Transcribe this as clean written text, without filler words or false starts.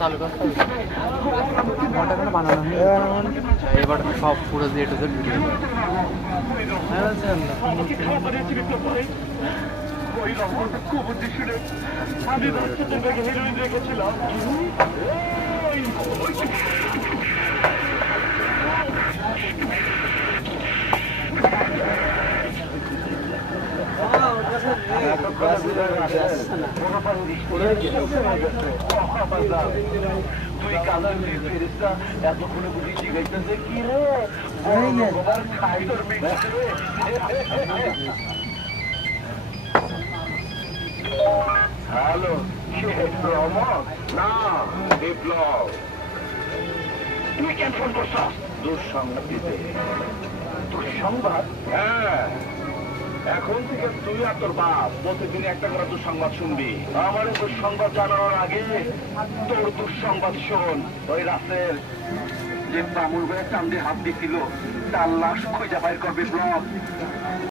চালু করতে বানানো এবার সব পুরো যে টু জেড ভিডিও ওই লঙ্কাটা খুব উদ্দেশ্যে আমি রাস্তাতে ব্যাগে হেরোইন রেখেছিলাম। তুই কালার ফেরিসটা এতক্ষণে বুঝি জিগাইতেছে কি রে খাই তোর হ্যালো না বিপ্লব তুই কেন ফোন করছ? দুঃসংবাদ দিতে। দুঃসংবাদ? হ্যাঁ, এখন থেকে তুই আর তোর বাপ প্রতিদিন একটা করে দুঃসংবাদ শুনবি। আমার দুঃসংবাদ জানানোর আগে তোর দুঃসংবাদ শোন। ওই রাতের যে তামুল ভাইয়ের কান্দে হাত দিছিল তার লাশ খুঁজে বাইর করবে ব্লক।